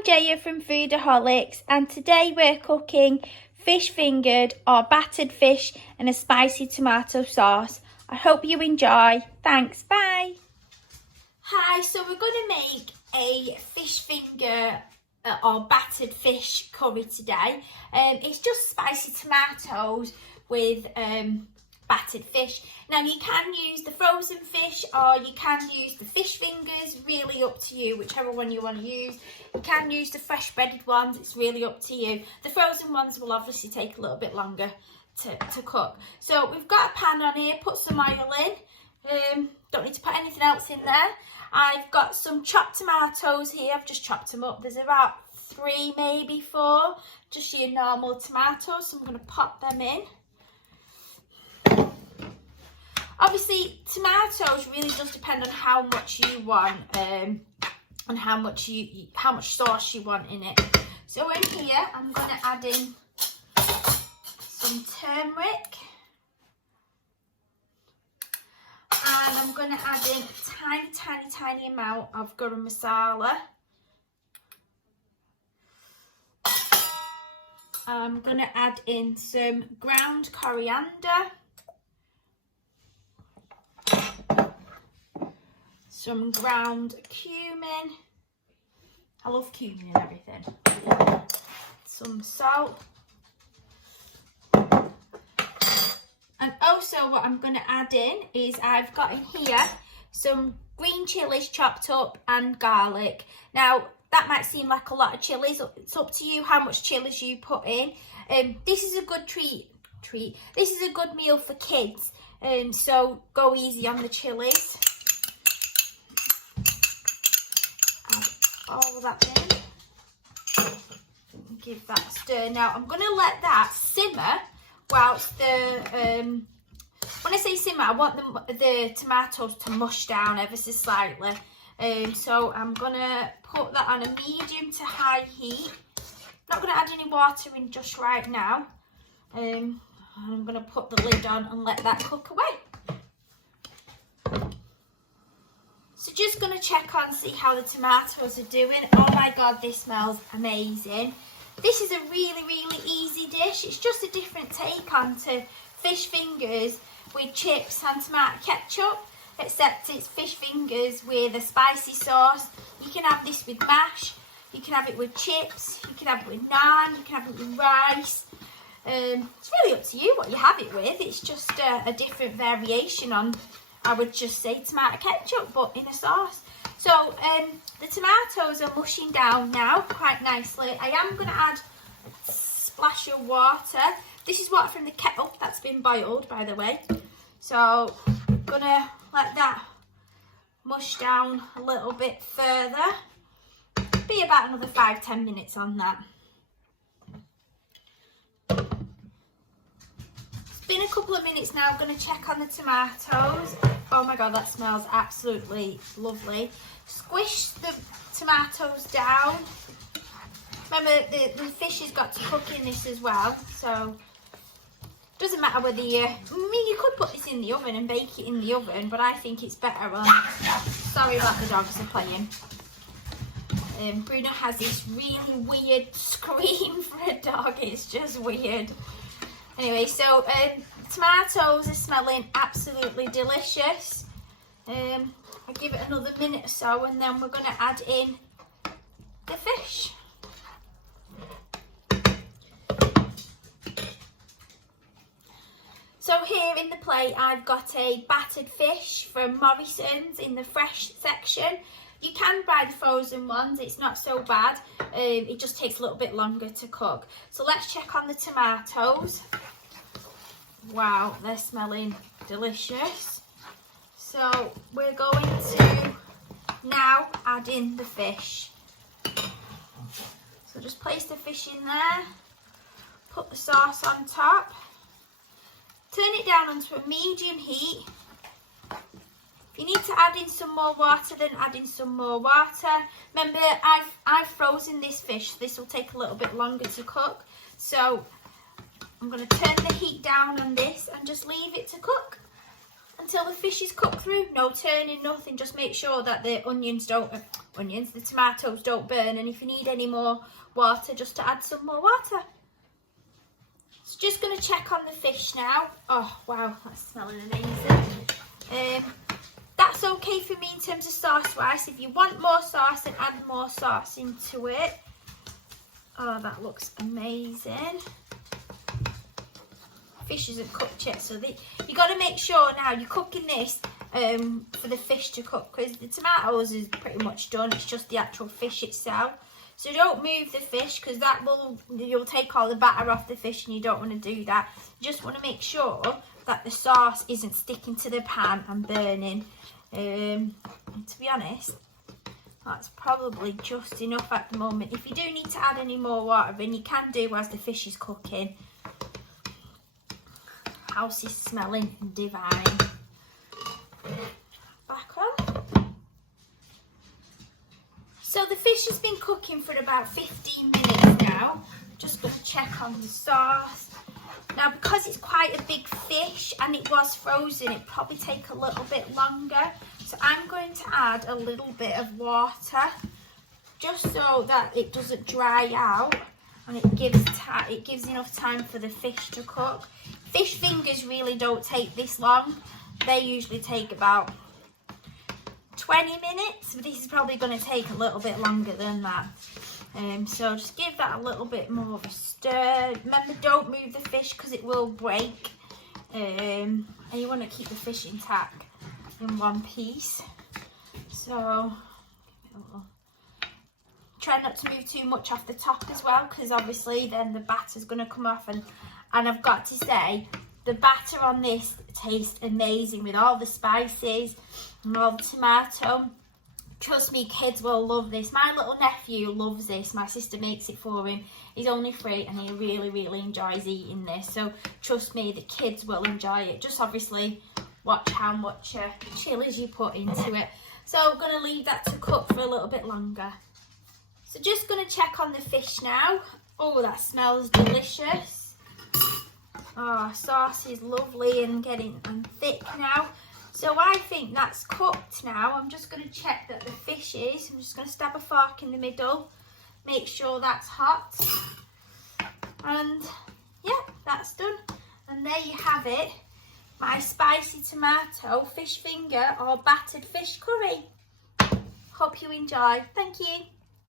I'm Jaya from Foodaholics, and today we're cooking fish fingered or battered fish in a spicy tomato sauce. I hope you enjoy. Thanks, bye. Hi, so we're going to make a fish finger or battered fish curry today. It's just spicy tomatoes with battered fish. Now you can use the frozen fish or you can use the fish fingers, really up to you, whichever one you want to use. You can use the fresh breaded ones, it's really up to you. The frozen ones will obviously take a little bit longer to cook. So we've got a pan on here, put some oil in, don't need to put anything else in there. I've got some chopped tomatoes here, I've just chopped them up. There's about 3, maybe 4, just your normal tomatoes, so I'm going to pop them in. Obviously, tomatoes really does depend on how much you want and how much sauce you want in it. So in here, I'm going to add in some turmeric, and I'm going to add in a tiny amount of garam masala. I'm going to add in some ground coriander, some ground cumin. I love cumin and everything. Some salt. And also what I'm going to add in is I've got in here some green chilies chopped up and garlic. Now that might seem like a lot of chilies. It's up to you how much chilies you put in. This is a good treat. This is a good meal for kids. So go easy on the chilies. All that in, give that a stir. Now I'm going to let that simmer whilst when I say simmer, I want the tomatoes to mush down ever so slightly. So I'm going to put that on a medium to high heat. Not going to add any water in just right now. I'm going to put the lid on and let that cook away. So just going to check on, see how the tomatoes are doing. Oh my god, this smells amazing. This is a really easy dish. It's just a different take onto fish fingers with chips and tomato ketchup, except it's fish fingers with a spicy sauce. You can have this with mash, you can have it with chips, you can have it with naan, you can have it with rice. It's really up to you what you have it with. It's just a different variation on, I would just say, tomato ketchup, but in a sauce. So the tomatoes are mushing down now quite nicely. I am going to add a splash of water. This is water from the kettle that's been boiled, by the way. So I'm going to let that mush down a little bit further. Be about another 5-10 minutes on that. Been a couple of minutes now. I'm going to check on the tomatoes. Oh my god, that smells absolutely lovely. Squish the tomatoes down. Remember, the fish has got to cook in this as well, so doesn't matter whether you, you could put this in the oven and bake it in the oven, but I think it's better on. Sorry about the dogs are playing. Bruno has this really weird scream for a dog. It's just weird. Anyway, so tomatoes are smelling absolutely delicious. I'll give it another minute or so, and then we're going to add in the fish. So here in the plate, I've got a battered fish from Morrison's in the fresh section. You can buy the frozen ones, it's not so bad. It just takes a little bit longer to cook. So let's check on the tomatoes. Wow, they're smelling delicious. So we're going to now add in the fish. So just place the fish in there, put the sauce on top, turn it down onto a medium heat. If you need to add in some more water, then add in some more water. Remember, I've frozen this fish. This will take a little bit longer to cook. So I'm going to turn the heat down on this and just leave it to cook until the fish is cooked through. No turning, nothing. Just make sure that the onions don't, onions. The tomatoes don't burn, and if you need any more water, just to add some more water. So just going to check on the fish now. Oh wow, that's smelling amazing. That's okay for me in terms of sauce wise. If you want more sauce, then add more sauce into it. Oh, that looks amazing. Fish isn't cooked yet, so you got to make sure now you're cooking this for the fish to cook, because the tomatoes is pretty much done. It's just the actual fish itself. So don't move the fish, because you'll take all the batter off the fish, and you don't want to do that. You just want to make sure that the sauce isn't sticking to the pan and burning. To be honest, that's probably just enough at the moment. If you do need to add any more water, then you can do as the fish is cooking. House is smelling divine. Back on. So the fish has been cooking for about 15 minutes now. Just going to check on the sauce. Now, because it's quite a big fish and it was frozen, it probably take a little bit longer. So I'm going to add a little bit of water, just so that it doesn't dry out, and it gives enough time for the fish to cook. Fish fingers really don't take this long. They usually take about 20 minutes, but this is probably going to take a little bit longer than that. So just give that a little bit more of a stir. Remember, don't move the fish because it will break. And you want to keep the fish intact in one piece. So try not to move too much off the top as well, because obviously then the batter's going to come off. And I've got to say, the batter on this tastes amazing with all the spices and all the tomato. Trust me, kids will love this. My little nephew loves this. My sister makes it for him. He's only 3 and he really, really enjoys eating this. So trust me, the kids will enjoy it. Just obviously watch how much chilies you put into it. So I'm going to leave that to cook for a little bit longer. So just going to check on the fish now. Oh, that smells delicious. Oh, sauce is lovely and getting thick now. So I think that's cooked now. I'm just going to check that the fish is. I'm just going to stab a fork in the middle. Make sure that's hot. And yeah, that's done. And there you have it. My spicy tomato fish finger or battered fish curry. Hope you enjoy. Thank you.